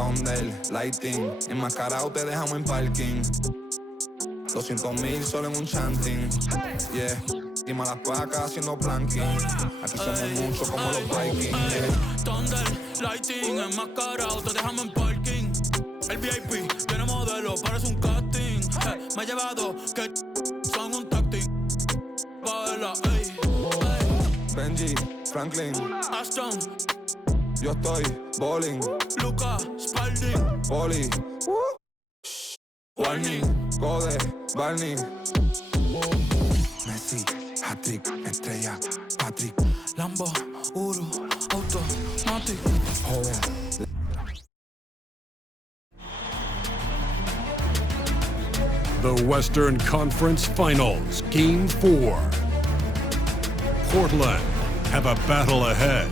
Thunder, Lighting, enmascarado te dejamos en parking. 200,000 solo en un chanting. Yeah, y malas pacas haciendo planking. Aquí somos muchos como los Vikings. Yeah. Thunder, Lighting, enmascarado te dejamos en parking. El VIP tiene modelo, parece un casting. Me ha llevado que son un tactic. Baila, ey, ey. Benji, Franklin, Aston, yo estoy bowling. Luca, Spalding, Poli, Warning, Code, Barney. Messi, hat-trick, estrella, Patrick. Lambo, Uru, Automatic. Joder. The Western Conference Finals, Game 4. Portland have a battle ahead.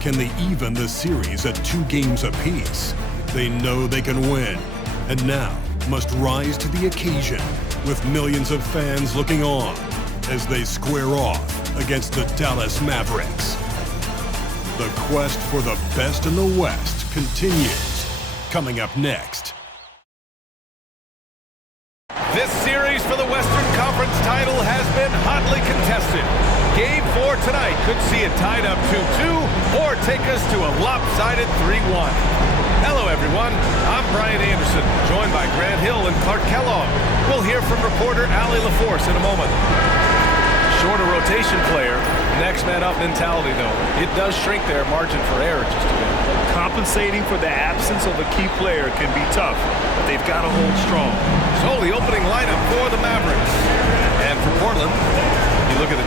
Can they even the series at 2 games apiece? They know they can win, and now must rise to the occasion with millions of fans looking on as they square off against the Dallas Mavericks. The quest for the best in the West continues. Coming up next. This series for the Western Conference title has been hotly contested. Game 4 tonight could see it tied up 2-2 or take us to a lopsided 3-1. Hello, everyone. I'm Brian Anderson, joined by Grant Hill and Clark Kellogg. We'll hear from reporter Allie LaForce in a moment. Shorter rotation player, next man up mentality, though. It does shrink their margin for error just a bit. Compensating for the absence of a key player can be tough, but they've got to hold strong. So the opening lineup for the Mavericks. And for Portland, you look at the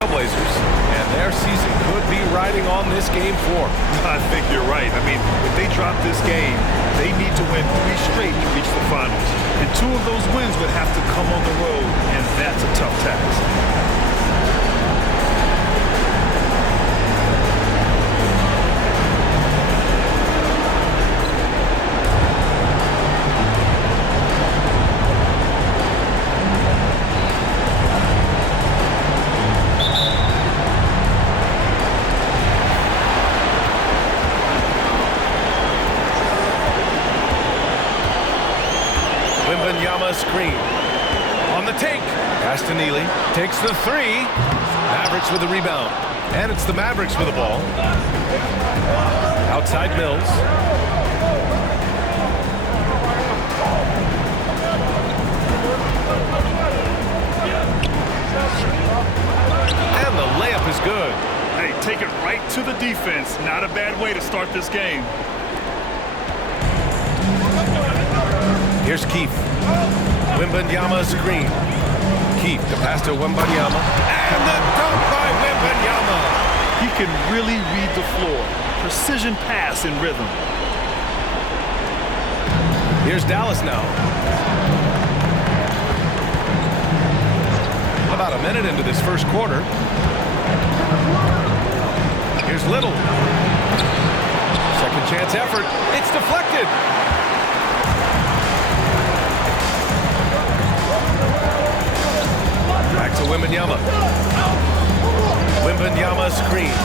Trailblazers, and their season could be riding on this Game 4. I think you're right. I mean, if they drop this game, they need to win 3 straight to reach the finals. And 2 of those wins would have to come on the road, and that's a tough task. Wembanyama screen. On the take. Castanile takes the 3. Mavericks with the rebound. And it's the Mavericks with the ball. Outside Mills. And the layup is good. Hey, take it right to the defense. Not a bad way to start this game. Here's Keith. Wembanyama screen. Keith to pass to Wembanyama. And the dunk by Wembanyama. He can really read the floor. Precision pass in rhythm. Here's Dallas now. About a minute into this first quarter. Here's Little. Second chance effort. It's deflected. Back to Wembanyama. Wembanyama screen.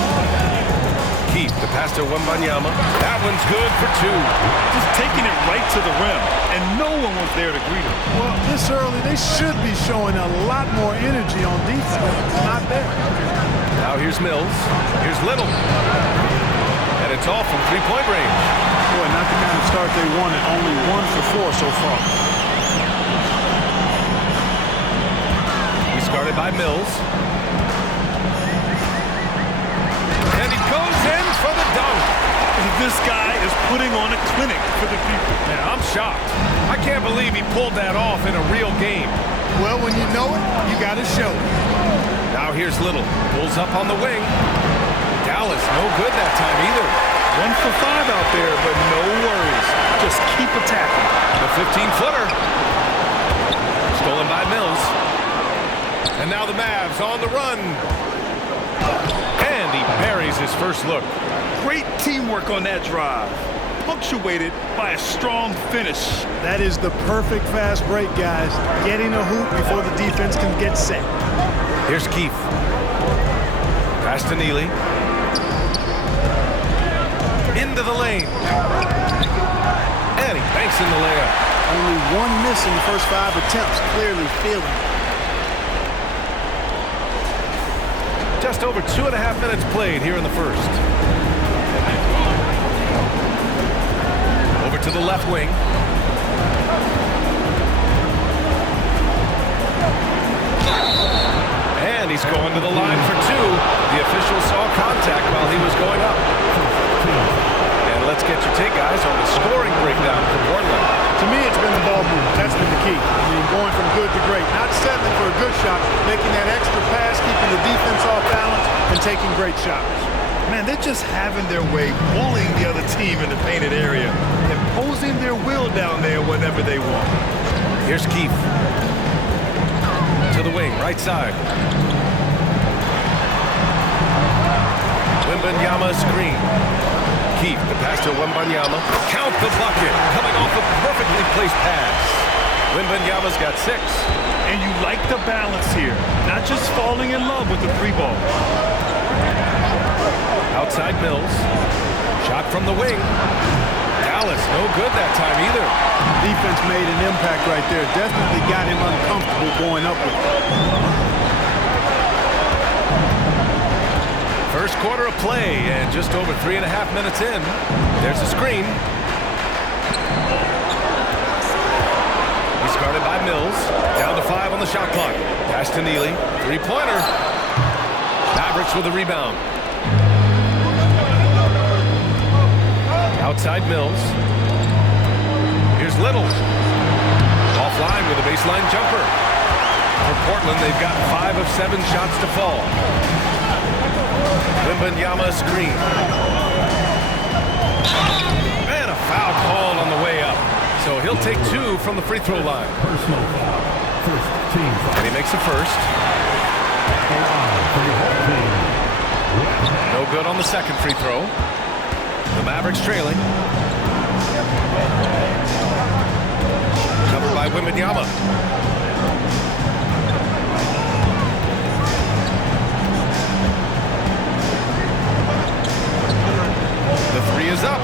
Keith to pass to Wembanyama. That one's good for 2. Just taking it right to the rim, and no one was there to greet him. Well, this early, they should be showing a lot more energy on defense. Not there. Now here's Mills. Here's Little. And it's all from 3-point range. Boy, not the kind of start they wanted. Only 1 for 4 so far. Started by Mills. And he goes in for the dunk. This guy is putting on a clinic for the people. Yeah, I'm shocked. I can't believe he pulled that off in a real game. Well, when you know it, you got to show it. Now here's Little. Pulls up on the wing. Dallas, no good that time either. 1 for 5 out there, but no worries. Just keep attacking. The 15-footer. Stolen by Mills. And now the Mavs on the run. And he buries his first look. Great teamwork on that drive. Punctuated by a strong finish. That is the perfect fast break, guys. Getting a hoop before the defense can get set. Here's Keith. Pass to Neely. into the lane. And he banks in the layup. Only one miss in the first 5 attempts. Clearly feeling it. Just over 2.5 minutes played here in the first. Over to the left wing. And he's going to the line for 2. The official saw contact while he was going up. And let's get your take, guys, on the scoring breakdown for Portland. To me, it's been the ball move. That's been the key. I mean, going from good to great. Not settling for a good shot, making that extra pass, keeping the defense off balance, and taking great shots. Man, they're just having their way, bullying the other team in the painted area, imposing their will down there whenever they want. Here's Keith. To the wing, right side. Wembanyama screen. Keith, the pass to Wembanyama. Count the bucket. Coming off a perfectly placed pass. Wembanyama's got 6. And you like the balance here. Not just falling in love with the 3-ball. Outside Mills. Shot from the wing. Dallas, no good that time either. Defense made an impact right there. Definitely got him uncomfortable going up with it. First quarter of play, and just over 3.5 minutes in. There's a screen. He's guarded by Mills. Down to 5 on the shot clock. Pass to Neely. 3-pointer. Mavericks with a rebound. Outside Mills. Here's Little. Offline with a baseline jumper. For Portland, they've got 5 of 7 shots to fall. Wembanyama screen. And a foul call on the way up. So he'll take 2 from the free throw line. Personal foul. First team foul. And he makes the first. No good on the second free throw. The Mavericks trailing. Covered by Wembanyama. The 3 is up.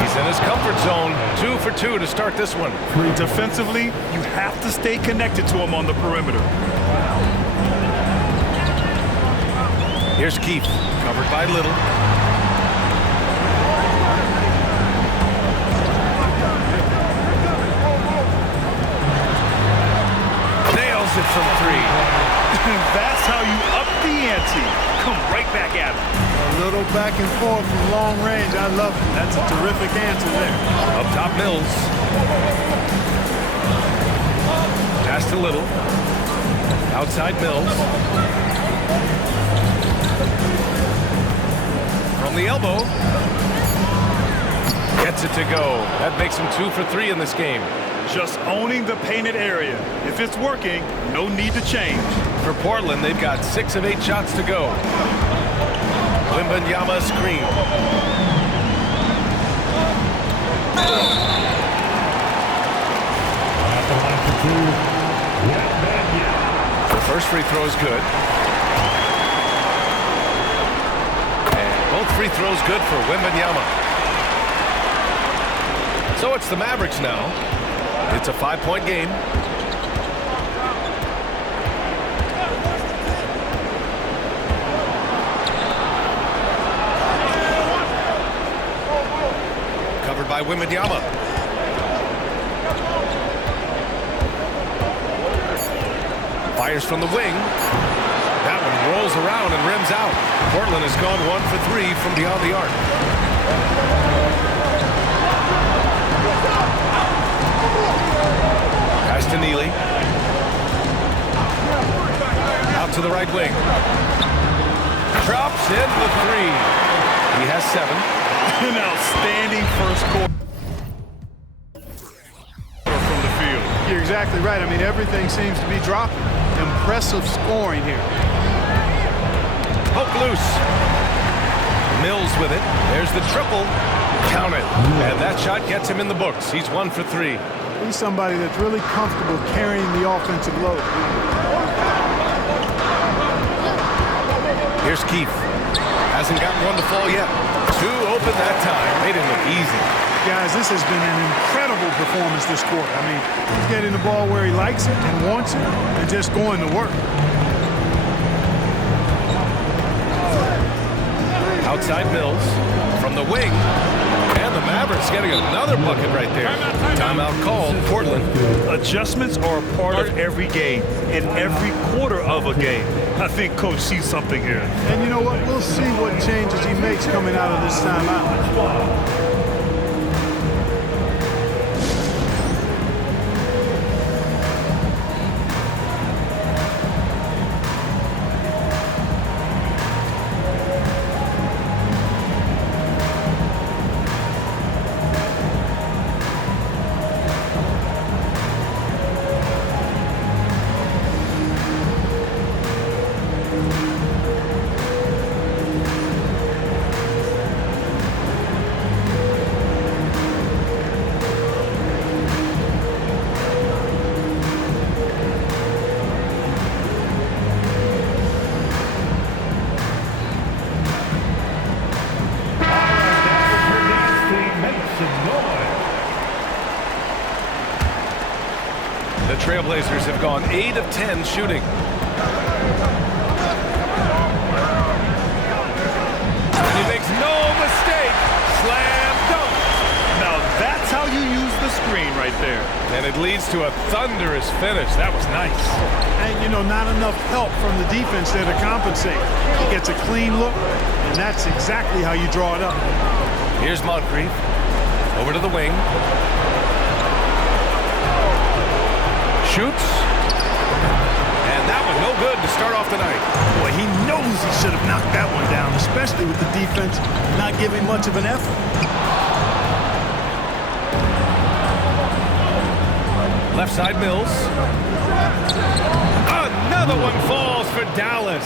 He's in his comfort zone. 2 for 2 to start this one. Defensively, you have to stay connected to him on the perimeter. Here's Keith, covered by Little. Nails it from 3. That's how you up the ante. Come right back at him. A little back and forth from long range. I love it. That's a terrific answer there. Up top, Mills. Pass to Little. Outside Mills. From the elbow. Gets it to go. That makes him 2 for 3 in this game. Just owning the painted area. If it's working, no need to change. For Portland, they've got 6 of 8 shots to go. Wembanyama screen. The first free throw is good. And both free throws good for Wembanyama. So it's the Mavericks now. It's a 5-point game. Covered by Wembanyama. Fires from the wing. That one rolls around and rims out. Portland has gone 1 for 3 from beyond the arc. Pass to Neely. Out to the right wing. Drops in the 3. He has 7. An outstanding first quarter from the field. You're exactly right. I mean, everything seems to be dropping. Impressive scoring here. Poke loose. Mills with it. There's the triple. Count it. And that shot gets him in the books. He's 1 for 3. He's somebody that's really comfortable carrying the offensive load. Here's Keith. Hasn't gotten one to fall yet. Two open that time. Made it look easy. Guys, this has been an incredible performance this quarter. I mean, he's getting the ball where he likes it and wants it and just going to work. Outside Mills from the wing. And the Mavericks getting another bucket right there. Timeout called. Portland. Adjustments are a part of every game, in every quarter of a game. I think Coach sees something here. And you know what? We'll see what changes he makes coming out of this timeout. The Trailblazers have gone 8 of 10 shooting. And he makes no mistake. Slam dunk. Now that's how you use the screen right there. And it leads to a thunderous finish. That was nice. And, you know, not enough help from the defense there to compensate. He gets a clean look, and that's exactly how you draw it up. Here's Moncrief. Over to the wing. Shoots. And that one no good to start off the night. Boy, he knows he should have knocked that one down, especially with the defense not giving much of an effort. Left side Mills. Another one falls for Dallas.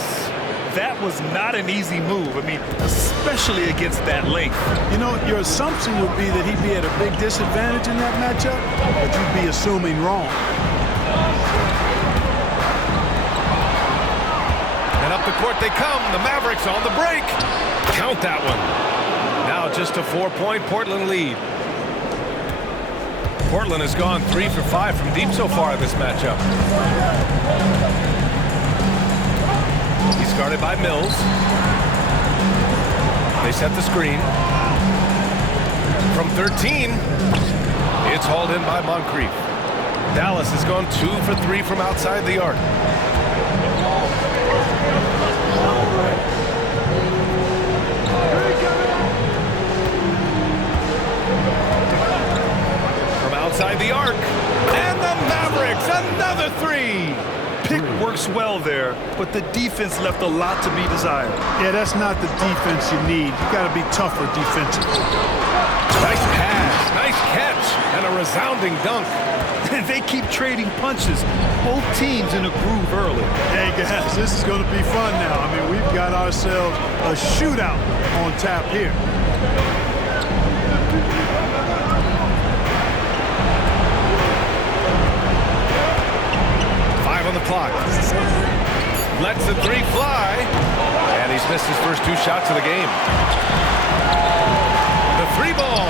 That was not an easy move. I mean, especially against that length. You know, your assumption would be that he'd be at a big disadvantage in that matchup, but you'd be assuming wrong. And up the court they come. The Mavericks on the break. Count that one. Now just a 4-point Portland lead. Portland has gone 3 for 5 from deep so far in this matchup. He's guarded by Mills. They set the screen. From 13, it's hauled in by Moncrief. Dallas has gone 2 for 3 from outside the arc. From outside the arc, and the Mavericks, another 3. Pick works well there, but the defense left a lot to be desired. Yeah, that's not the defense you need. You got to be tougher defensively. Nice pass, nice catch, and a resounding dunk. And they keep trading punches. Both teams in a groove early. Hey, guys, this is going to be fun now. I mean, we've got ourselves a shootout on tap here. On the clock. Lets the 3 fly. And he's missed his first 2 shots of the game. The 3 ball.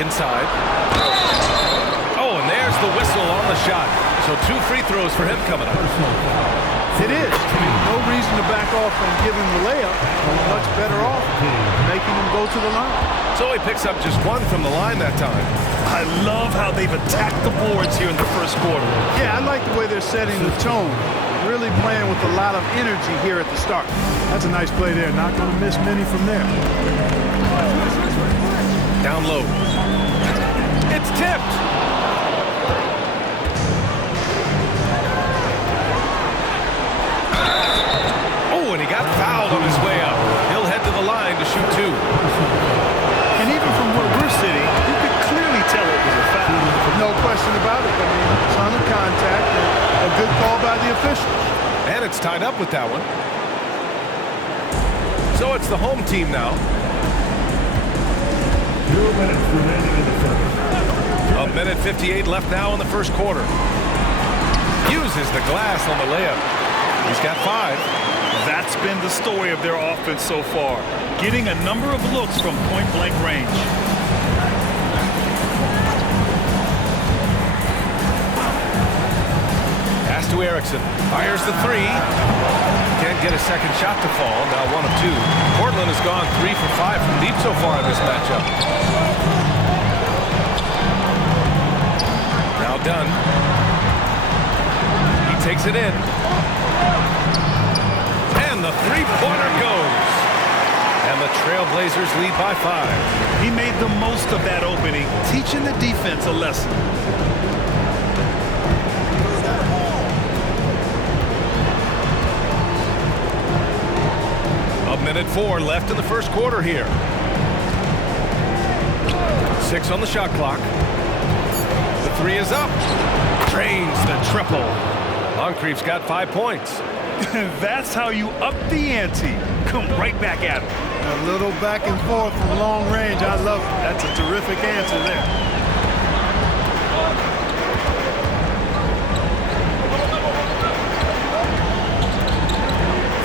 Inside. Oh, and there's the whistle on the shot. So 2 free throws for him coming up. It is. I mean, no reason to back off and give him the layup. He's much better off making him go to the line. So he picks up just 1 from the line that time. I love how they've attacked the boards here in the first quarter. Yeah, I like the way they're setting the tone. Really playing with a lot of energy here at the start. That's a nice play there. Not going to miss many from there. Down low. It's tipped. And he got fouled on his way up. He'll head to the line to shoot 2. And even from where we're sitting, you could clearly tell it was a foul. No question about it. I mean, ton of contact and a good call by the officials. And it's tied up with that one. So it's the home team now. minutes remaining in the first. A minute 58 left now in the first quarter. Uses the glass on the layup. He's got 5. That's been the story of their offense so far, getting a number of looks from point-blank range. Pass to Erickson. Fires the 3. Can't get a second shot to fall. Now 1 of 2. Portland has gone 3 for 5 from deep so far in this matchup. Now Dunn. He takes it in. And the three-pointer goes. And the Trailblazers lead by 5. He made the most of that opening, teaching the defense a lesson. A minute 4 left in the first quarter here. 6 on the shot clock. The 3 is up. Drains the triple. Moncrief's got 5 points. That's how you up the ante. Come right back at him. A little back and forth from long range. I love it. That's a terrific answer there.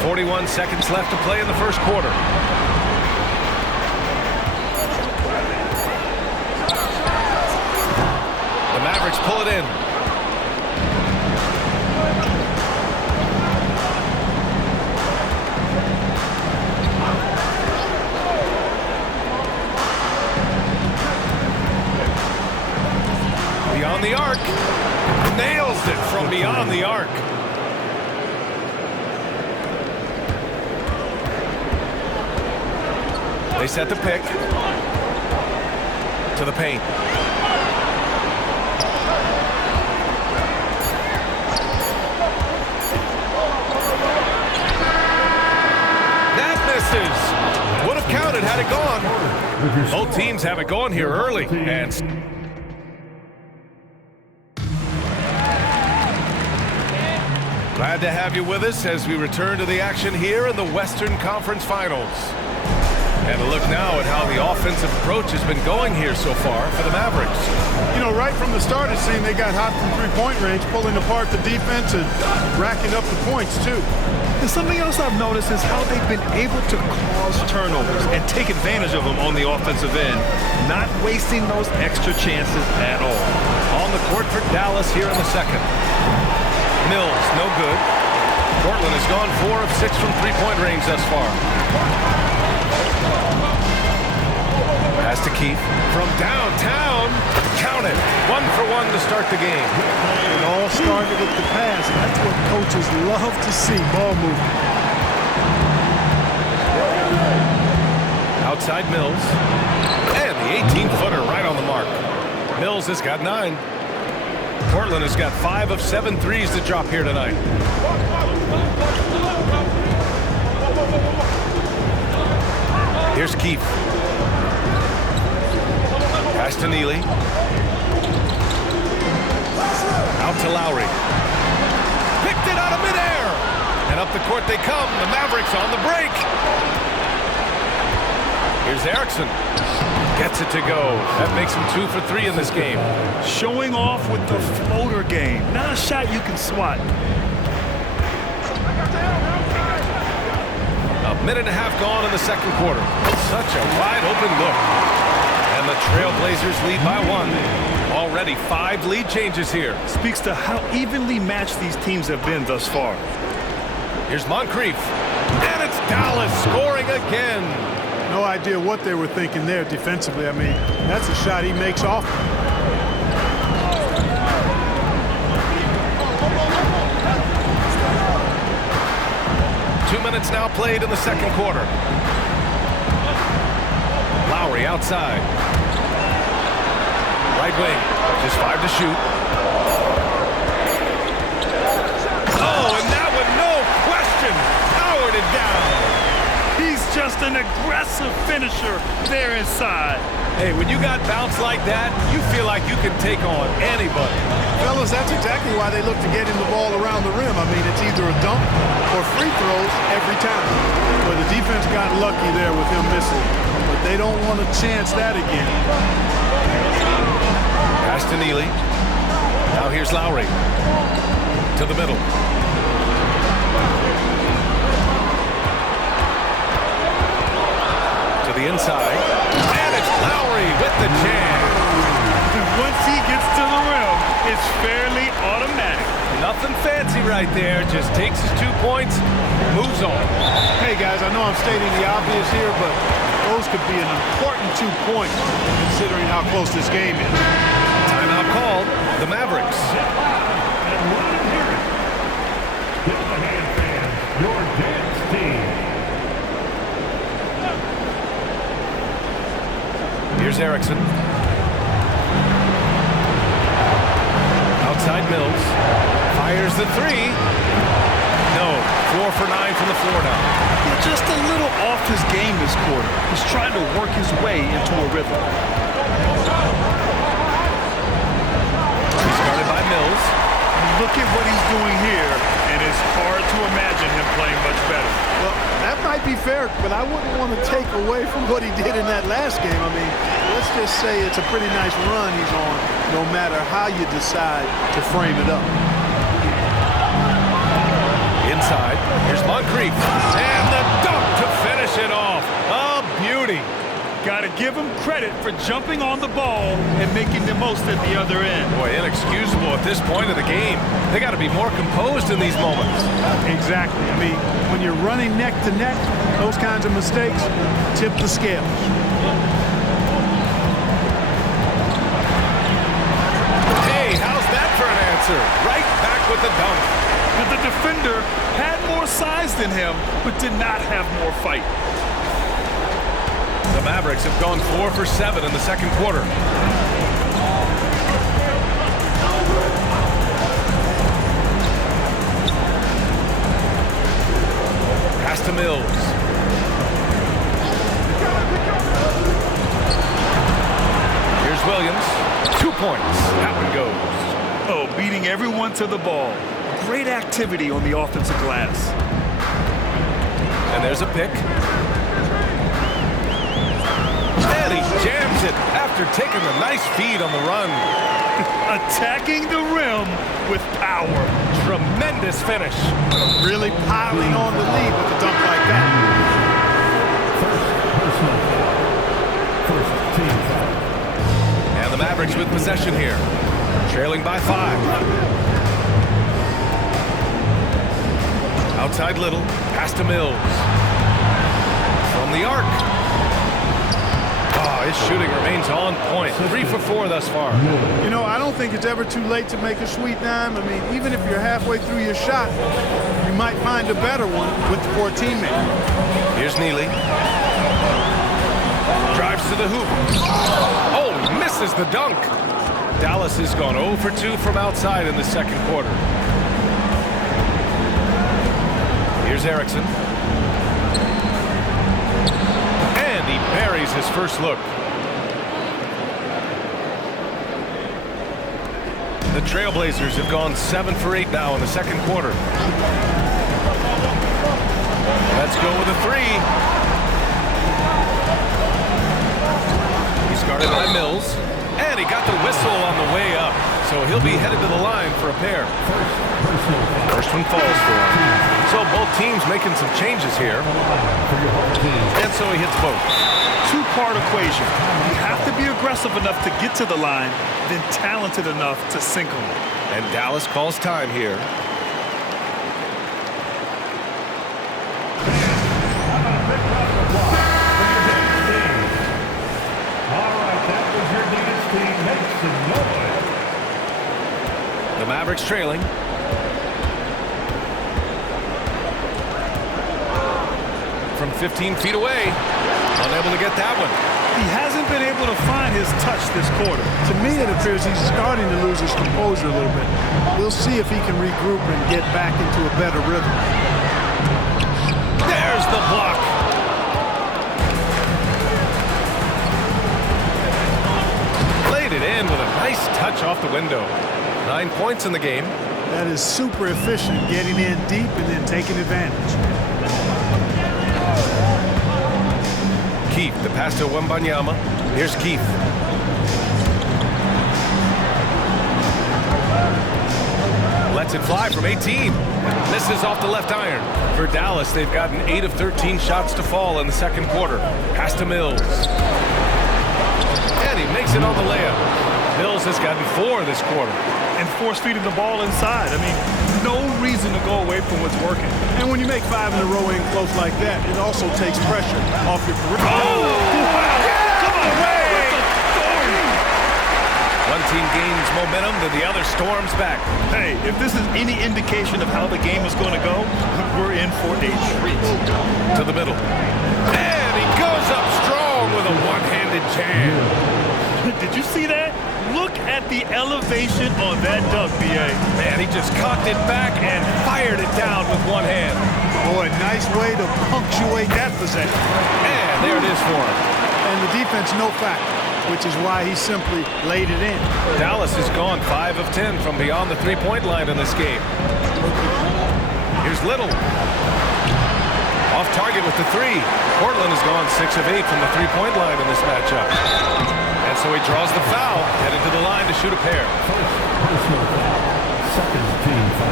41 seconds left to play in the first quarter. The Mavericks pull it in. Beyond the arc. Nails it from beyond the arc. They set the pick to the paint. That misses. Would have counted had it gone. Both teams have it going here early. And glad to have you with us as we return to the action here in the Western Conference Finals. And a look now at how the offensive approach has been going here so far for the Mavericks. You know, right from the start it seemed they got hot from three-point range, pulling apart the defense and racking up the points too. And something else I've noticed is how they've been able to cause turnovers and take advantage of them on the offensive end, not wasting those extra chances at all. On the court for Dallas here in the second. Mills, no good. Portland has gone 4 of 6 from three-point range thus far. Pass to Keith from downtown. Count it. 1 for 1 to start the game. It all started with the pass. That's what coaches love to see, ball movement. Outside Mills. And the 18-footer right on the mark. Mills has got 9. Portland has got 5 of 7 threes to drop here tonight. Here's Keith. Pass to Neely. Out to Lowry. Picked it out of midair. And up the court they come. The Mavericks on the break. Here's Erickson. Gets it to go. That makes him 2 for 3 in this game. Showing off with the floater game. Not a shot you can swat. A minute and a half gone in the second quarter. Such a wide open look. And the Trailblazers lead by 1. Already 5 lead changes here. Speaks to how evenly matched these teams have been thus far. Here's Moncrief. And it's Dallas scoring again. No idea what they were thinking there defensively. I mean, that's a shot he makes off. Minutes now played in the second quarter. Lowry outside. Right wing. Just 5 to shoot. Oh, and that one, no question, powered it down. He's just an aggressive finisher there inside. Hey, when you got bounce like that, you feel like you can take on anybody. Fellas, that's exactly why they look to get him the ball around the rim. I mean, it's either a dunk or free throws every time. But the defense got lucky there with him missing. But They don't want to chance that again. Pass to Neely. Now here's Lowry. To the middle. To the inside. And it's Lowry with the jam. Once he gets to the rim, it's fairly automatic. Nothing fancy right there. Just takes his 2 points, moves on. Hey, guys, I know I'm stating the obvious here, but those could be an important 2 points considering how close this game is. Timeout called. The Mavericks. Your dance team. Here's Erickson. Outside Mills. Fires the three. No. 4 for 9 from the floor now. Yeah, just a little off his game this quarter. He's trying to work his way into a rhythm. He's guarded by Mills. Look at what he's doing here, and it's hard to imagine him playing much better. Well, that might be fair, but I wouldn't want to take away from what he did in that last game. I mean, let's just say it's a pretty nice run he's on, no matter how you decide to frame it up. Inside, here's Moncrief. And the dunk to finish it off. A beauty. Got to give him credit for jumping on the ball and making the most at the other end. Boy, inexcusable at this point of the game. They got to be more composed in these moments. Exactly. I mean, when you're running neck to neck, those kinds of mistakes tip the scales. Hey, how's that for an answer? Right back with the dunk. But the defender had more size than him, but did not have more fight. The Mavericks have gone 4 for 7 in the second quarter. Pass to Mills. Here's Williams. 2 points. That one goes. Oh, beating everyone to the ball. Great activity on the offensive glass. And there's a pick. And he jams it after taking a nice feed on the run. Attacking the rim with power. Tremendous finish. Really piling on the lead with a dunk like that. First team. And the Mavericks with possession here. Trailing by 5. Outside Little. Pass to Mills. From the arc. Oh, his shooting remains on point. 3 for 4 thus far. You know, I don't think it's ever too late to make a sweet dime. I mean, even if you're halfway through your shot, you might find a better one for a teammate. Here's Neely. Drives to the hoop. Oh, misses the dunk. Dallas has gone 0 for 2 from outside in the second quarter. Here's Erickson. And he buries his first look. The Trailblazers have gone 7 for 8 now in the second quarter. Let's go with a 3. He's guarded by Mills. And he got the whistle on the way up. So he'll be headed to the line for a pair. First one falls for him. So both teams making some changes here. And so he hits both. Two-part equation. You have to be aggressive enough to get to the line, then talented enough to sink them. And Dallas calls time here. The Mavericks trailing. From 15 feet away. Unable to get that one. He hasn't been able to find his touch this quarter. To me, it appears he's starting to lose his composure a little bit. We'll see if he can regroup and get back into a better rhythm. There's the block. Played it in with a nice touch off the window. 9 points in the game. That is super efficient, getting in deep and then taking advantage. Keith, the pass to Wembanyama. Here's Keith. Lets it fly from 18. Misses off the left iron. For Dallas, they've gotten 8 of 13 shots to fall in the second quarter. Pass to Mills. And he makes it on the layup. Mills has gotten 4 this quarter. And force-feeding the ball inside. I mean, no reason to go away from what's working. And when you make 5 in a row in close like that, it also takes pressure off your perimeter. Oh, wow. Come on, Ray. One team gains momentum, then the other storms back. Hey, if this is any indication of how the game is going to go, we're in for a treat. To the middle. And he goes up strong with a one-handed jam. Did you see that? Look at the elevation on that dunk, B.A. Man, he just cocked it back and fired it down with one hand. Oh, a nice way to punctuate that possession. And there it is for him. And the defense, no factor, which is why he simply laid it in. Dallas has gone 5 of 10 from beyond the three-point line in this game. Here's Little. Off target with the 3. Portland has gone 6 of 8 from the three-point line in this matchup. And so he draws the foul, headed to the line to shoot a pair.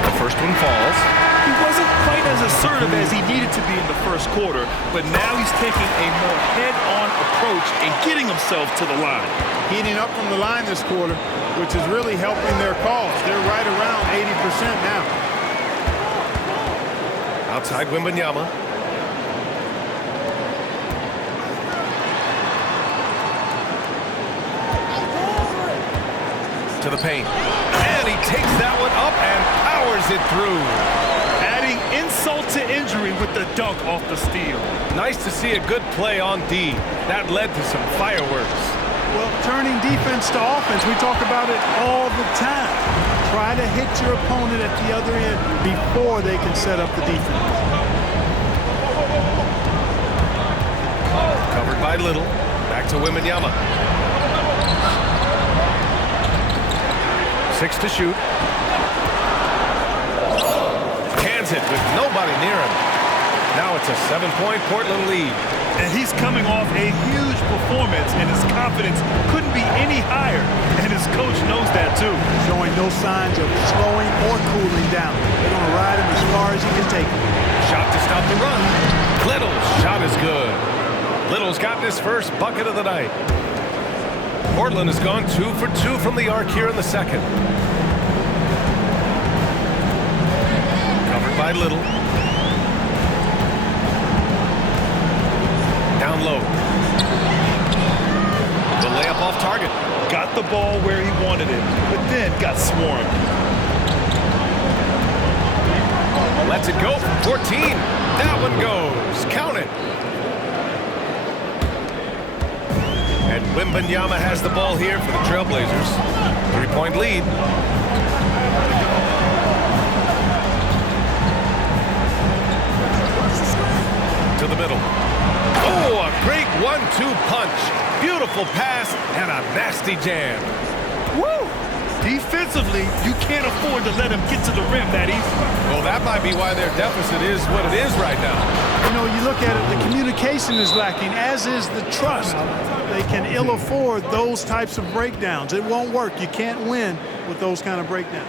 The first one falls. He wasn't quite as assertive as he needed to be in the first quarter, but now he's taking a more head-on approach and getting himself to the line. Heating up from the line this quarter, which is really helping their cause. They're right around 80% now. Outside Wembanyama. To the paint. And he takes that one up and powers it through. Adding insult to injury with the dunk off the steal. Nice to see a good play on D. That led to some fireworks. Well, turning defense to offense, we talk about it all the time. Try to hit your opponent at the other end before they can set up the defense. Covered by Little. Back to Wembanyama. 6 to shoot. Hands it with nobody near him. Now it's a 7-point Portland lead. And he's coming off a huge performance, and his confidence couldn't be any higher. And his coach knows that, too. Showing no signs of slowing or cooling down. They're going to ride him as far as he can take him. Shot to stop the run. Little's shot is good. Little's gotten his first bucket of the night. Portland has gone 2 for 2 from the arc here in the second. Covered by Little. Down low. The layup off target. Got the ball where he wanted it, but then got swarmed. Lets it go from 14. That one goes. Count it. And Wembanyama has the ball here for the Trailblazers. 3-point lead. To the middle. Oh, a great 1-2 punch. Beautiful pass and a nasty jam. Woo! Defensively, you can't afford to let him get to the rim that easy. Well, that might be why their deficit is what it is right now. You know, you look at it, the communication is lacking, as is the trust. They can ill afford those types of breakdowns. It won't work. You can't win with those kind of breakdowns.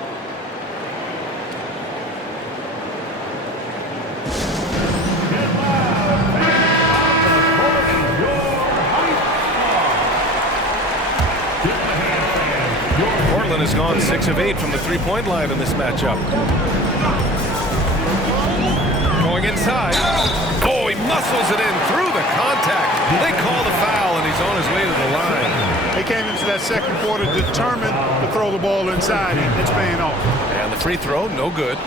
Portland has gone 6 of 8 from the three-point line in this matchup. Going inside. Oh, he muscles it in through the contact. They call the foul, and he's on his way to the line. They came into that second quarter determined to throw the ball inside, and it's paying off. And the free throw, no good.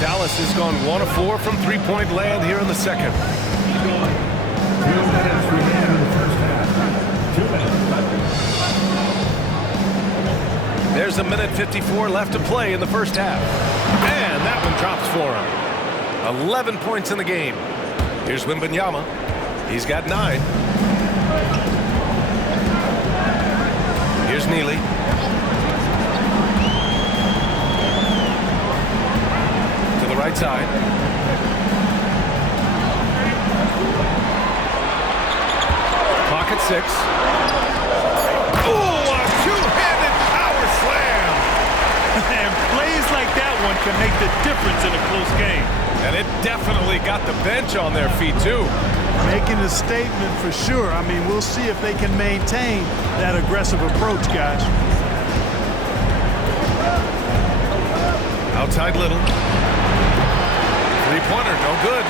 Dallas has gone 1 of 4 from three-point land here in the second. There's a minute 54 left to play in the first half. And that one drops for him. 11 points in the game. Here's Wembanyama. He's got 9. Here's Neely. To the right side. Ooh, a two-handed power slam. And plays like that one can make the difference in a close game. And it definitely got the bench on their feet, too. Making a statement for sure. I mean, we'll see if they can maintain that aggressive approach, guys. Outside Little. Three-pointer, no good.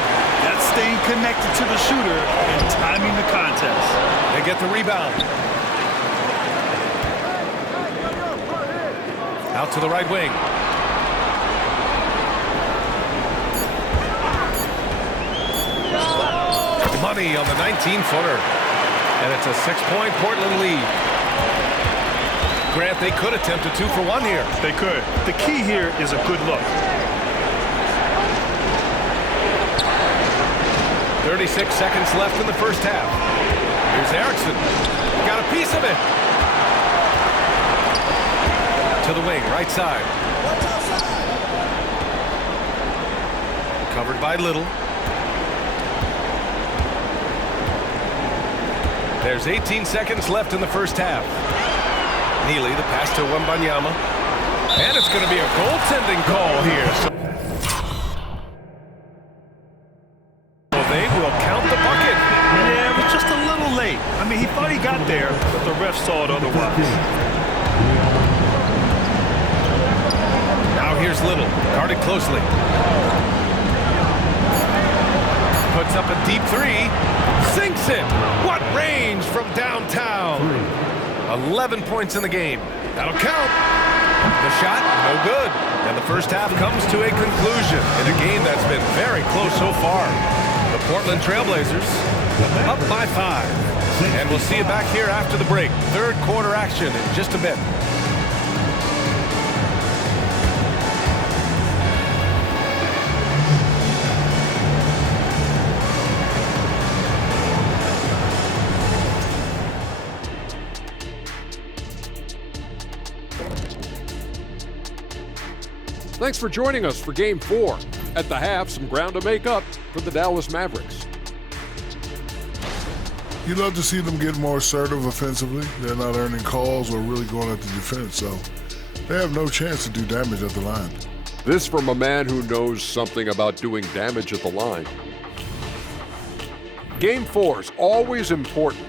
That's staying connected to the shooter and timing the contest. They get the rebound. Out to the right wing. Money on the 19-footer. And it's a 6-point Portland lead. Grant, they could attempt a 2-for-1 here. They could. The key here is a good look. 36 seconds left in the first half. Here's Erickson. Got a piece of it. To the wing, right side. Covered by Little. There's 18 seconds left in the first half. Neely, the pass to Wembanyama. And it's going to be a goaltending call here. So they will count the bucket. Yeah, but just a little late. I mean, he thought he got there, but the ref saw it otherwise. Now here's Little, guarded closely. Puts up a deep three. Sinks it. What range from downtown. 11 points in the game. That'll count. The shot, no good. And the first half comes to a conclusion in a game that's been very close so far. The Portland Trailblazers up by 5. And we'll see you back here after the break. Third quarter action in just a bit. Thanks for joining us for Game 4. At the half, some ground to make up for the Dallas Mavericks. You love to see them get more assertive offensively. They're not earning calls or really going at the defense, so they have no chance to do damage at the line. This from a man who knows something about doing damage at the line. Game 4 is always important,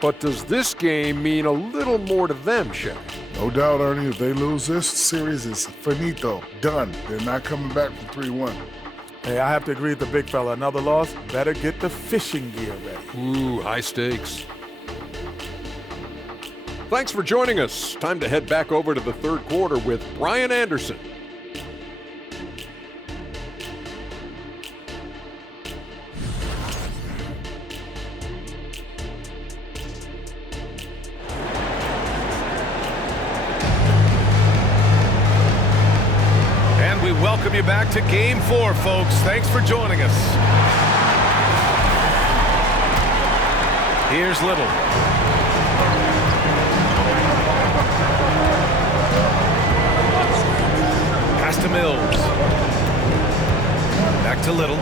but does this game mean a little more to them, Shaq? No doubt, Ernie, if they lose this series, it's finito, done. They're not coming back from 3-1. Hey, I have to agree with the big fella. Another loss, better get the fishing gear ready. Ooh, high stakes. Thanks for joining us. Time to head back over to the third quarter with Brian Anderson. We welcome you back to Game 4, folks. Thanks for joining us. Here's Little. Pass to Mills. Back to Little.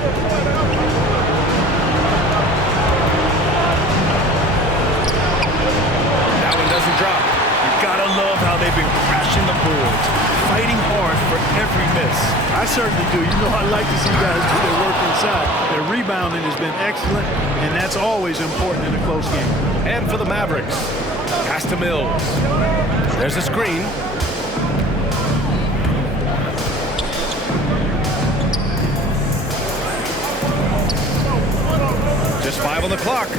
That one doesn't drop. You gotta love how they've been crashing the boards, fighting hard for every miss. I certainly do. You know, I like to see guys do their work inside. Their rebounding has been excellent, and that's always important in a close game. And for the Mavericks, pass to Mills. There's a screen. Just 5 on the clock. The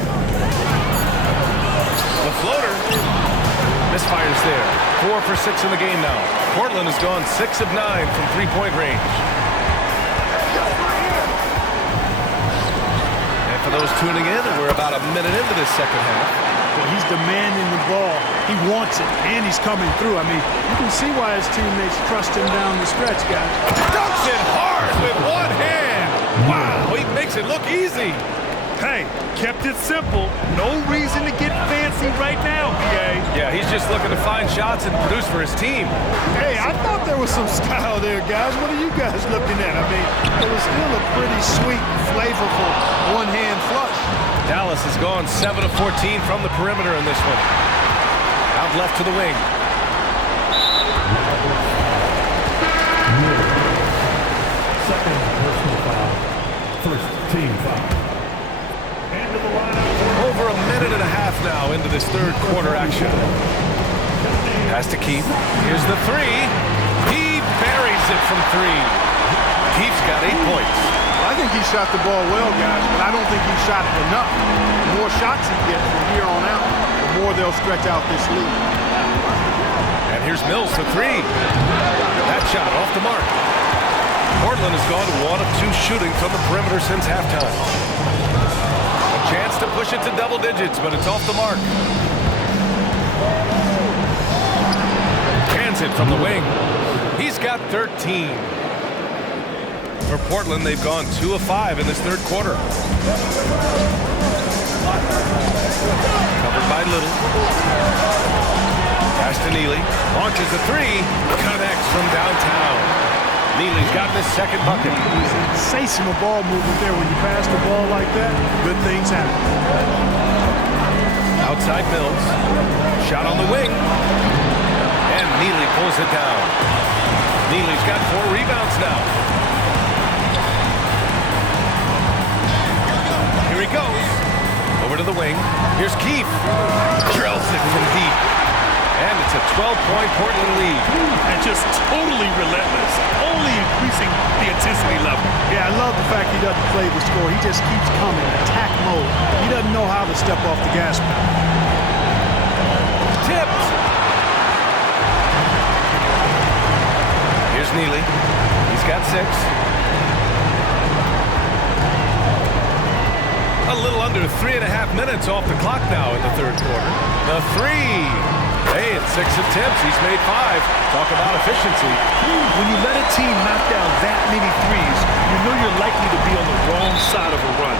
floater. Misfires there. 4 for 6 in the game now. Portland has gone 6 of 9 from three-point range. And for those tuning in, we're about a minute into this second half. Well, he's demanding the ball. He wants it, and he's coming through. I mean, you can see why his teammates trust him down the stretch, guys. Dunks it hard with one hand. Wow, he makes it look easy. Hey, kept it simple. No reason to get fancy right now, BA. Yeah, he's just looking to find shots and produce for his team. Hey, I thought there was some style there, guys. What are you guys looking at? I mean, it was still a pretty sweet, flavorful one-hand flush. Dallas has gone 7 of 14 from the perimeter in this one. Out left to the wing. Second personal foul. First team foul. Over a minute and a half now into this third quarter action. Pass to Keith. Here's the three. He buries it from three. Keith's got 8 points. I think he shot the ball well, guys, but I don't think he shot it enough. The more shots he gets from here on out, the more they'll stretch out this lead. And here's Mills for three. That shot off the mark. Portland has gone 1 of 2 shooting from the perimeter since halftime. A chance to push it to double digits, but it's off the mark. Hands it from the wing. He's got 13. For Portland, they've gone 2 of 5 in this third quarter. Covered by Little. Pass to Neely. Launches a three. Connects from downtown. Neely's gotten his second bucket. Sensational ball movement there. When you pass the ball like that, good things happen. Outside Mills. Shot on the wing. And Neely pulls it down. Neely's got 4 rebounds now. Here he goes. Over to the wing. Here's Keith. Drills it from deep. And it's a 12-point Portland lead. And just totally relentless. Only increasing the intensity level. Yeah, I love the fact he doesn't play the score. He just keeps coming, attack mode. He doesn't know how to step off the gas pedal. Tipped. Here's Neely. He's got 6. A little under 3.5 minutes off the clock now in the third quarter. The three. Hey, it's 6 attempts. He's made 5. Talk about efficiency. When you let a team knock down that many threes, you know you're likely to be on the wrong side of a run.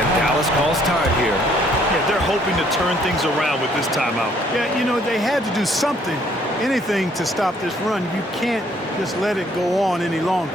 And Dallas calls time here. Yeah, they're hoping to turn things around with this timeout. Yeah, you know, they had to do something, anything to stop this run. You can't just let it go on any longer.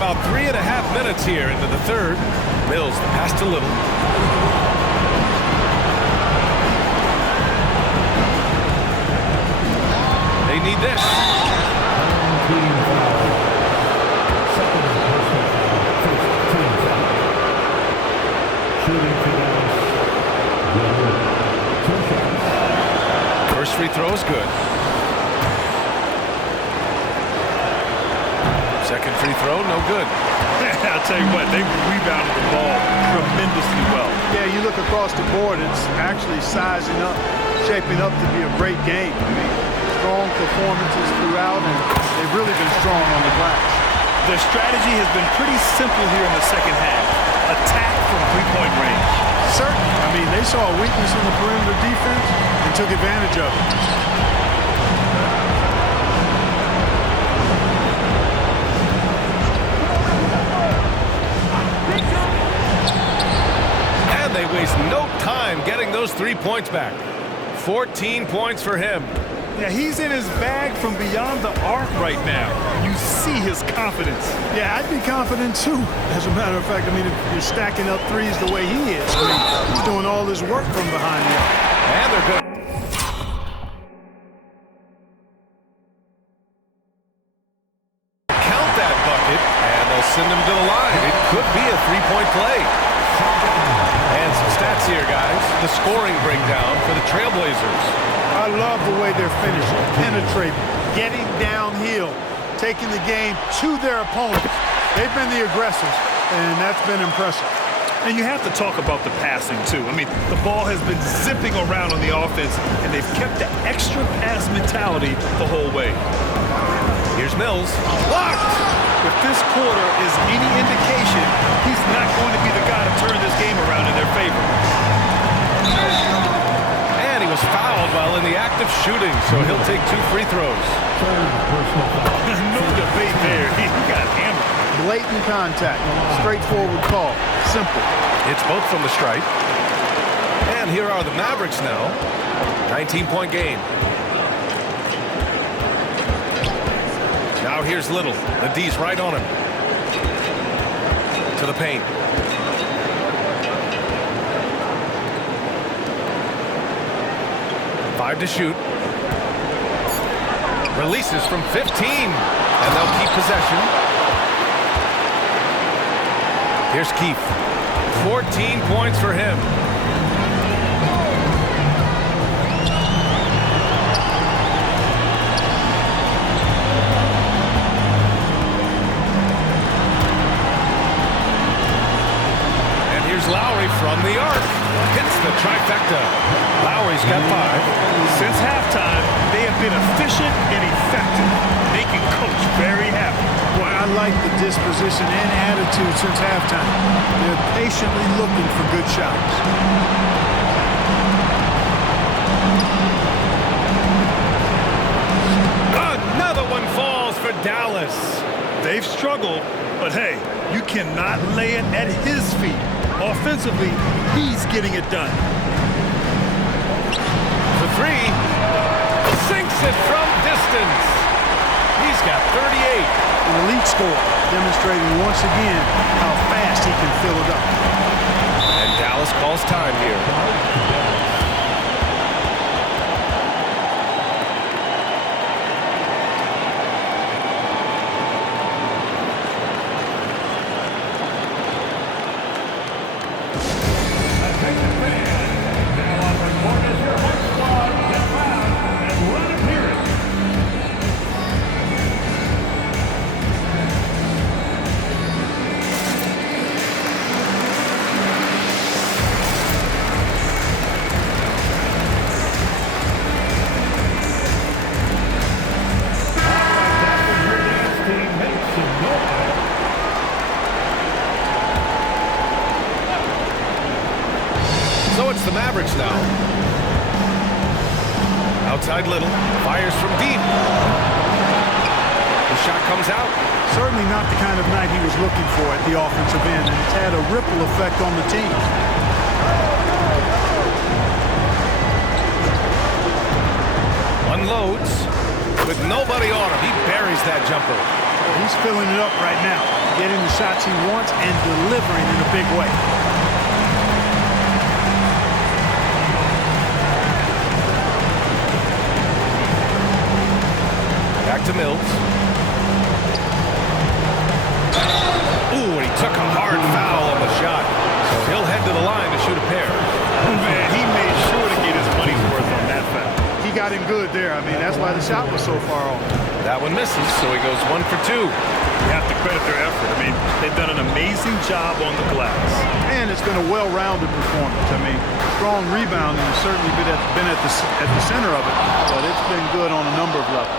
About 3.5 minutes here into the third. Mills, the pass to Little. They need this. First free throw is good. Second free throw, no good. I'll tell you what, they rebounded the ball tremendously well. Yeah, you look across the board, it's actually sizing up, shaping up to be a great game. I mean, strong performances throughout, and they've really been strong on the glass. Their strategy has been pretty simple here in the second half. Attack from three-point range. Certainly. I mean, they saw a weakness in the perimeter defense and took advantage of it. They waste no time getting those 3 points back. 14 points for him. Yeah, he's in his bag from beyond the arc right now. You see his confidence. Yeah, I'd be confident too. As a matter of fact, I mean, if you're stacking up threes the way he is, I mean, he's doing all this work from behind the arc. And they're good. send him to the line. It could be a three-point play. And some stats here, guys. The scoring breakdown for the Trailblazers. I love the way they're finishing, penetrating, getting downhill, taking the game to their opponents. They've been the aggressors, and that's been impressive. And you have to talk about the passing, too. I mean, the ball has been zipping around on the offense, and they've kept the extra pass mentality the whole way. Here's Mills. Blocked! If this quarter is any indication, he's not going to be the guy to turn this game around in their favor. And he was fouled while in the act of shooting, so he'll take 2 free throws. No debate there. He got hammered. Blatant contact. Straightforward call. Simple. It's both from the stripe. And here are the Mavericks now. 19-point game. Now here's Little. The D's right on him. To the paint. Five to shoot. Releases from 15. And they'll keep possession. Here's Keith. 14 points for him. And here's Lowry from the arc. Hits the trifecta. Lowry's got 5. Since halftime, they have been efficient and effective, making Coach very happy. Boy, I like the disposition and attitude since halftime. They're patiently looking for good shots. Another one falls for Dallas. They've struggled, but hey, you cannot lay it at his feet. Offensively, he's getting it done. For 3. Sinks it from distance. He's got 38. An elite score, demonstrating once again how fast he can fill it up. And Dallas calls time here. It's the Mavericks now. Outside Little. Fires from deep. The shot comes out. Certainly not the kind of night he was looking for at the offensive end, and it's had a ripple effect on the team. Unloads with nobody on him. He buries that jumper. He's filling it up right now, getting the shots he wants and delivering in a big way. Back to Mills. Ooh, and he took a hard foul on the shot. So he'll head to the line to shoot a pair. Man, he made sure to get his money's worth on that foul. He got him good there. I mean, that's why the shot was so far off. That one misses, so he goes 1 for 2. You have to credit their effort. I mean, they've done an amazing job on the glass. And it's been a well-rounded performance. I mean, strong rebounding has certainly been at the center of it, but it's been good on a number of levels.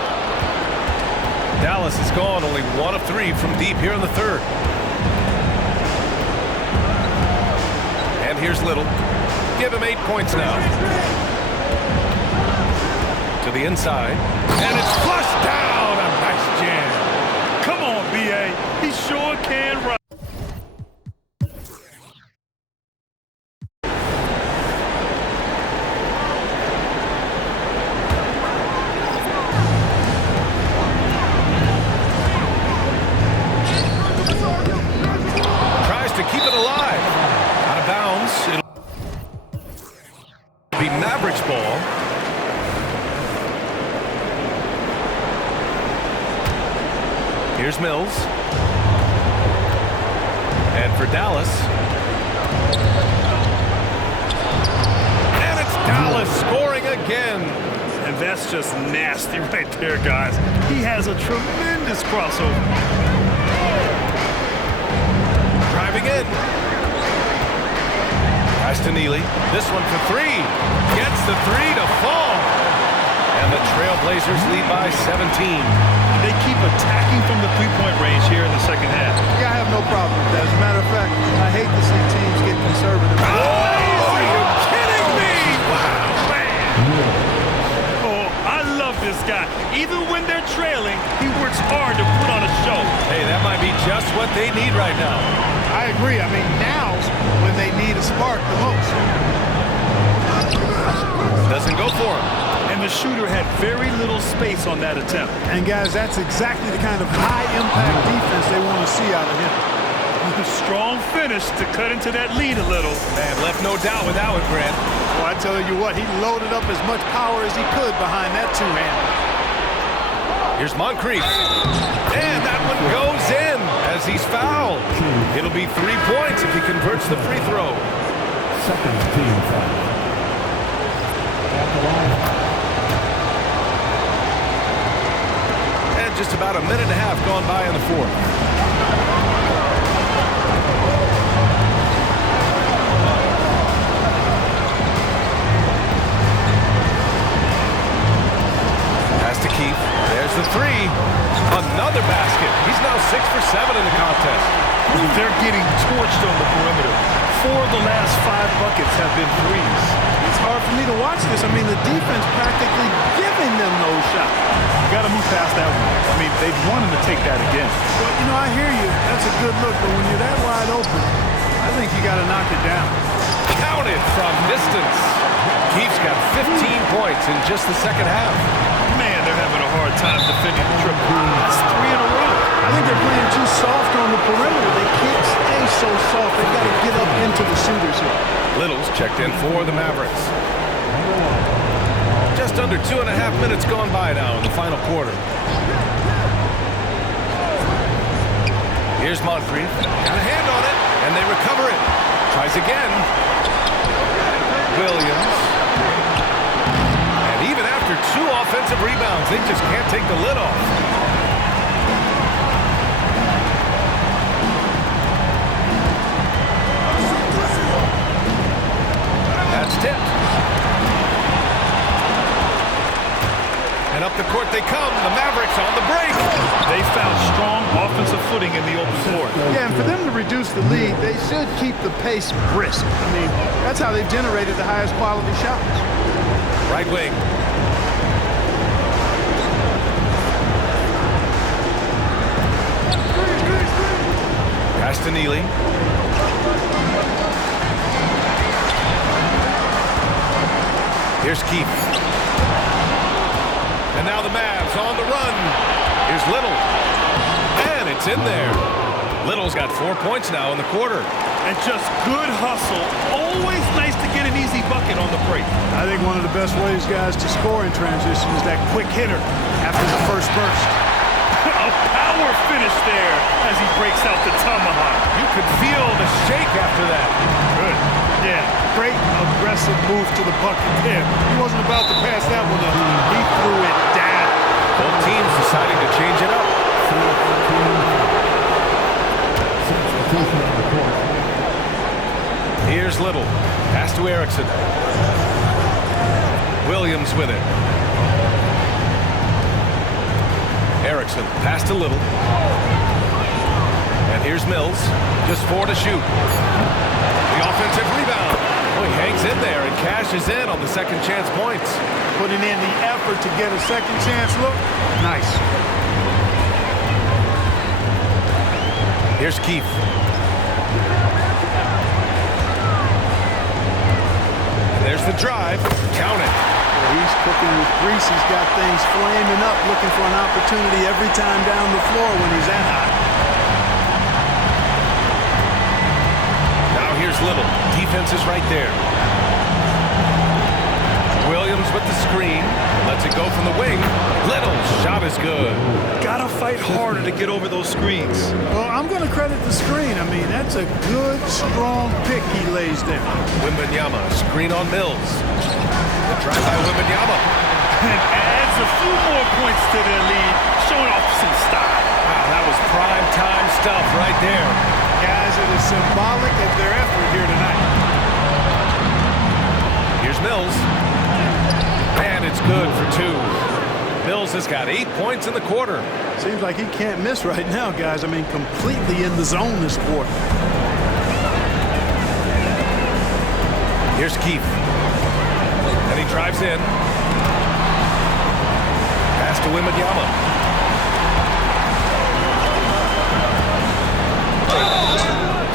Dallas has gone only 1 of 3 from deep here in the third. And here's Little. Give him 8 points now. To the inside. And it's flushed down. A nice jam. Come on, B.A. He sure can run. Tries to keep it alive. Out of bounds. It'll be Mavericks ball. Here's Mills. for Dallas. And it's Dallas scoring again. And that's just nasty right there, guys. He has a tremendous crossover. Driving in. Pass to Neely. This one for three. Gets the three to fall. And the Trailblazers lead by 17. They keep attacking from the three-point range here in the second half. Yeah, I have no problem with that. As a matter of fact, I hate to see teams get conservative. Oh, are you kidding me? Wow, man. Oh, I love this guy. Even when they're trailing, he works hard to put on a show. Hey, that might be just what they need right now. I agree. I mean, now's when they need a spark the most. Doesn't go for him. And the shooter had very little space on that attempt. And guys, that's exactly the kind of high-impact defense they want to see out of him. Strong finish to cut into that lead a little. Man, left no doubt with that one, Grant. Well, I tell you what, he loaded up as much power as he could behind that two-hander. Here's Moncrief. And that one goes in as he's fouled. It'll be 3 points if he converts the free throw. Second team foul. At the line. And just about a minute and a half gone by in the fourth. Pass to Keith. There's the three. Another basket. He's now 6 for 7 in the contest. They're getting torched on the perimeter. 4 of the last 5 buckets have been threes. It's hard for me to watch this. I mean, the defense practically giving them those shots. Got to move past that one. I mean, they've wanted to take that again. Well, you know, I hear you. That's a good look, but when you're that wide open, I think you got to knock it down. Counted from distance. Keith's got 15 points in just the second half. Man, they're having a hard time defending the triple. That's 3 in a row. I think they're playing too soft on the perimeter. They can't stay so soft. They've got to get up into the shooters here. Little's checked in for the Mavericks. Just under 2.5 minutes gone by now in the final quarter. Here's Moncrief. Got a hand on it, and they recover it. Tries again. Williams. And even after 2 offensive rebounds, they just can't take the lid off. That's tipped. And up the court they come. The Mavericks on the break. They found strong offensive footing in the open court. Yeah, and for them to reduce the lead, they should keep the pace brisk. I mean, that's how they've generated the highest quality shots. Right wing. Pass to Neely. Here's Keith. And now the Mavs on the run. Here's Little. And it's in there. Little's got 4 points now in the quarter. And just good hustle. Always nice to get an easy bucket on the break. I think one of the best ways, guys, to score in transition is that quick hitter after the first burst. A power finish there as he breaks out the tomahawk. You could feel the shake after that. Good. Yeah, great aggressive move to the bucket there. He wasn't about to pass that one up. He threw it down. Both teams deciding to change it up. Here's Little. Pass to Erickson. Williams with it. Erickson. Pass to Little. And here's Mills. Just 4 to shoot. The offensive rebound. Oh, he hangs in there and cashes in on the second chance points. Putting in the effort to get a second chance look. Nice. Here's Keith. And there's the drive. Count it. He's cooking with grease. He's got things flaming up, looking for an opportunity every time down the floor when he's that hot. Now here's Little. Defense is right there. Williams with with the screen. Lets it go from the wing. Little's shot is good. Gotta fight harder to get over those screens. Well, I'm going to credit the screen. I mean, that's a good, strong pick he lays down. Wembanyama, screen on Mills. The drive by Wembanyama. And adds a few more points to their lead, showing off some style. Wow, that was prime time stuff right there. Guys, it is symbolic of their effort here tonight. Here's Mills. And it's good for 2. Mills has got 8 points in the quarter. Seems like he can't miss right now, guys. I mean, completely in the zone this quarter. Here's Keith. And he drives in. Pass to Wembanyama.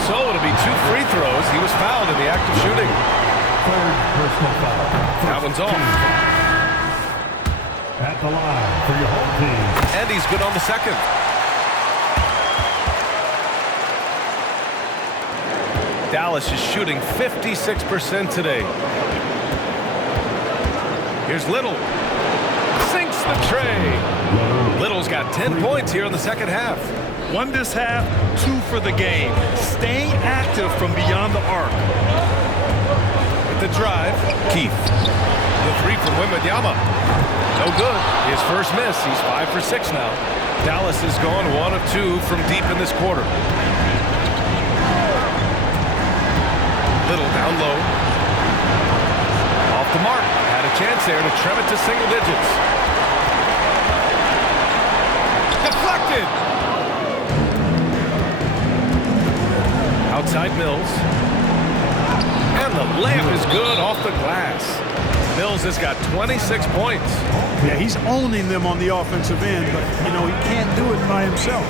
So it'll be 2 free throws. He was fouled in the act of shooting. Third personal foul. That one's off. At the line for your home team. And he's good on the second. Dallas is shooting 56% today. Here's Little. Sinks the tray. Little's got 10 points here in the second half. 1 this half, 2 for the game. Staying active from beyond the arc. With the drive, Keith. The 3 from Wembanyama. No good. His first miss. He's 5 for 6 now. Dallas has gone 1 of 2 from deep in this quarter. Little down low. Off the mark. Had a chance there to trim it to single digits. Deflected. Outside Mills. And the layup is good off the glass. Mills has got 26 points. Yeah, he's owning them on the offensive end, but, you know, he can't do it by himself.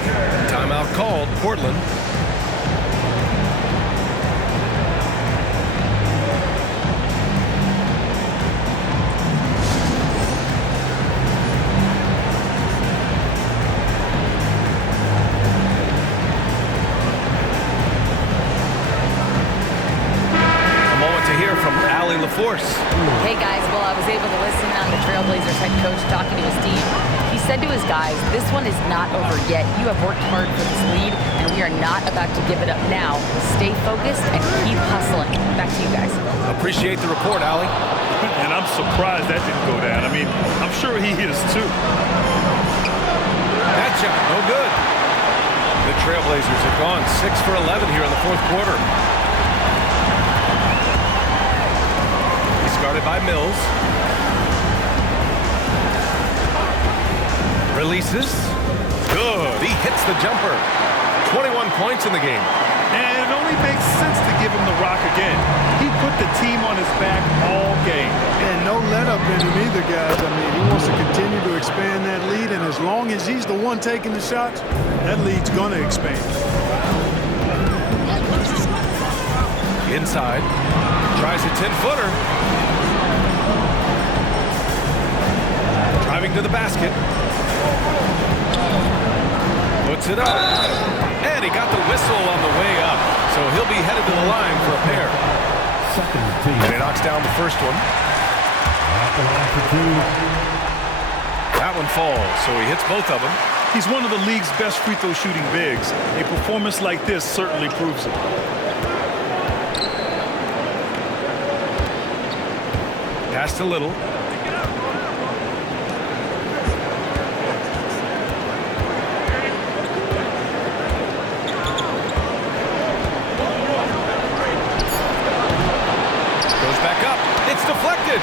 Timeout called, Portland. Force. Hey guys, well, I was able to listen on the Trailblazers head coach talking to his team. He said to his guys, this one is not over yet. You have worked hard for this lead, and we are not about to give it up now. Stay focused and keep hustling. Back to you guys. Appreciate the report, Allie. And I'm surprised that didn't go down. I mean, I'm sure he is too. That shot, no good. The Trailblazers have gone 6 for 11 here in the fourth quarter. Guarded by Mills. Releases. Good. He hits the jumper. 21 points in the game. And it only makes sense to give him the rock again. He put the team on his back all game. And no let up in him either, guys. I mean, he wants to continue to expand that lead, and as long as he's the one taking the shots, that lead's going to expand. Inside. Tries a 10-footer. Driving to the basket. Puts it up. And he got the whistle on the way up. So he'll be headed to the line for a pair. Second team. And he knocks down the first one. At the line for 2. That one falls, so he hits both of them. He's one of the league's best free throw shooting bigs. A performance like this certainly proves it. Pass to Little. Goes back up. It's deflected.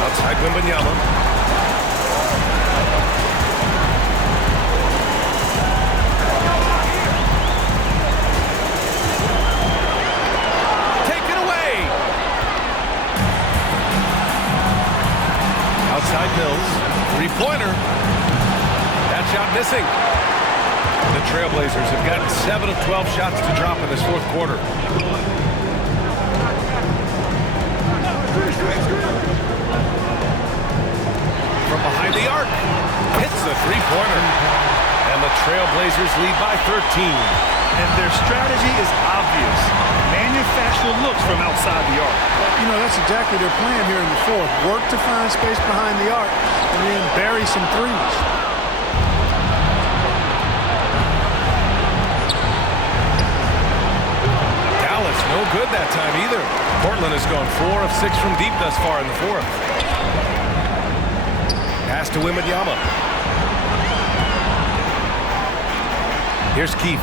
Outside Wembanyama. Outside Mills, three-pointer. That shot missing. The Trailblazers have gotten 7 of 12 shots to drop in this fourth quarter. From behind the arc, hits the three-pointer. And the the Trailblazers lead by 13. And their strategy is obvious. Manufacture looks from outside the arc. You know, that's exactly their plan here in the fourth. Work to find space behind the arc and then bury some threes. Dallas, no good that time either. Portland has gone 4 of 6 from deep thus far in the fourth. Pass to Wembanyama. Here's Keith.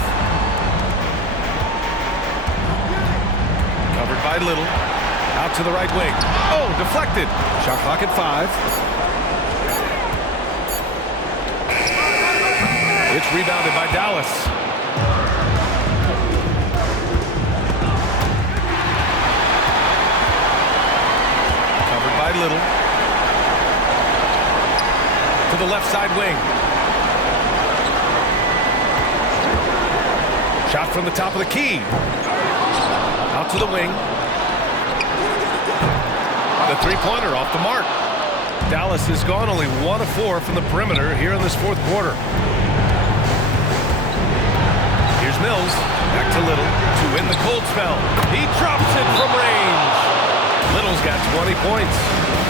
Covered by Little. Out to the right wing. Oh, deflected. Shot clock at 5. It's rebounded by Dallas. Covered by Little. To the left side wing. Shot from the top of the key. Out to the wing. The three-pointer off the mark. Dallas has gone only 1 of 4 from the perimeter here in this fourth quarter. Here's Mills. Back to Little to win the cold spell. He drops it from range. Little's got 20 points.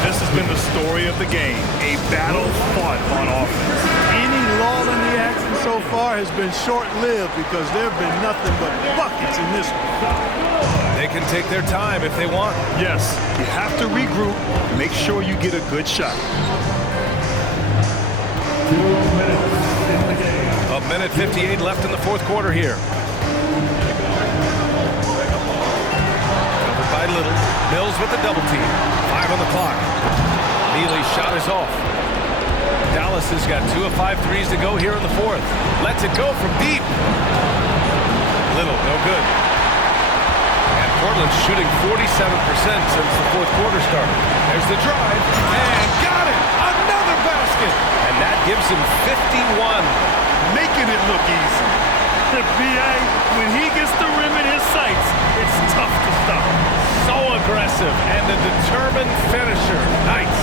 This has been the story of the game. A battle fought on offense. Any lull in the action so far has been short-lived because there have been nothing but buckets in this one. They can take their time if they want. Yes, you have to regroup. Make sure you get a good shot. 2 minutes in the game. A minute 58 left in the fourth quarter here. Covered by Little. Mills with the double team. 5 on the clock. Neely's shot is off. Dallas has got 2 of 5 threes to go here in the fourth. Lets it go from deep. Little, no good. And Portland's shooting 47% since the fourth quarter started. There's the drive, and got it! Another basket! And that gives him 51. Making it look easy. The BA, when he gets the rim in his sights, it's tough to stop. So aggressive and a determined finisher. Nice.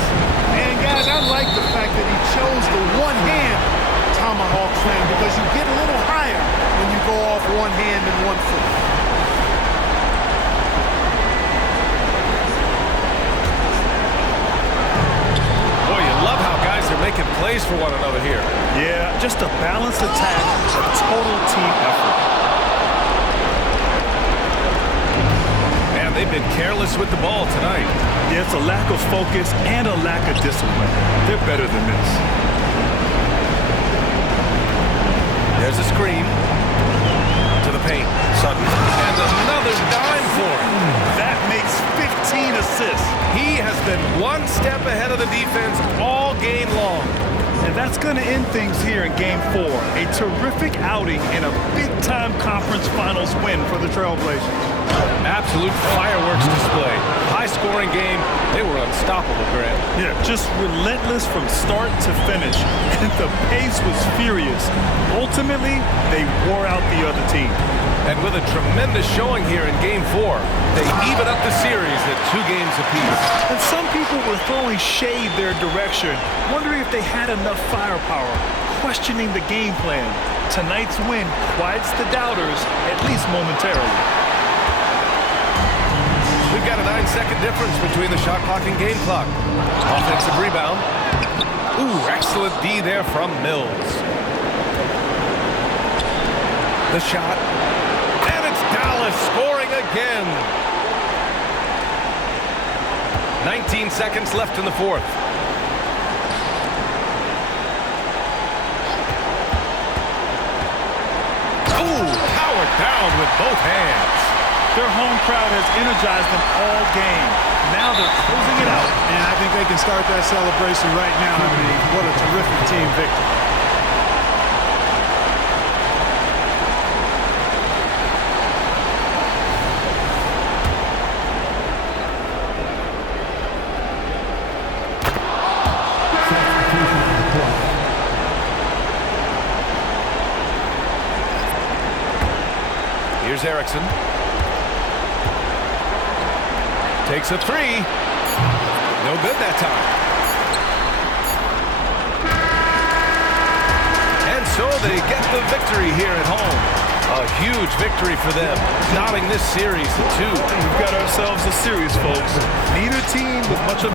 And guys, I like the fact that he chose the one-hand tomahawk swing because you get a little higher when you go off one hand and 1 foot. Boy, you love how guys are making plays for one another here. Yeah, just a balanced attack, a total team effort. Man, they've been careless with the ball tonight. Yeah, it's a lack of focus and a lack of discipline. They're better than this. There's a screen. To the paint. Sutton. And another dime for him. That makes 15 assists. He has been 1 step ahead of the defense all game long. And that's going to end things here in Game 4. A terrific outing and a big-time conference finals win for the Trailblazers. Absolute fireworks display. High-scoring game. They were unstoppable, Grant. Yeah, just relentless from start to finish. And the pace was furious. Ultimately, they wore out the other team. And with a tremendous showing here in Game 4, they even up the series at 2 games apiece. And some people were throwing shade their direction, wondering if they had enough firepower, questioning the game plan. Tonight's win quiets the doubters, at least momentarily. We've got a 9-second difference between the shot clock and game clock. Offensive rebound. Ooh, excellent D there from Mills. The shot. And it's Dallas scoring again. 19 seconds left in the fourth. Ooh, powered down with both hands. Their home crowd has energized them all game. Now they're closing it out. And I think they can start that celebration right now. I mean, what a terrific team victory. Here's Erickson. Takes a 3. No good that time. And so they get victory here at home. A huge victory for them, knotting this series to 2. We've got ourselves a series, folks. Neither team with much of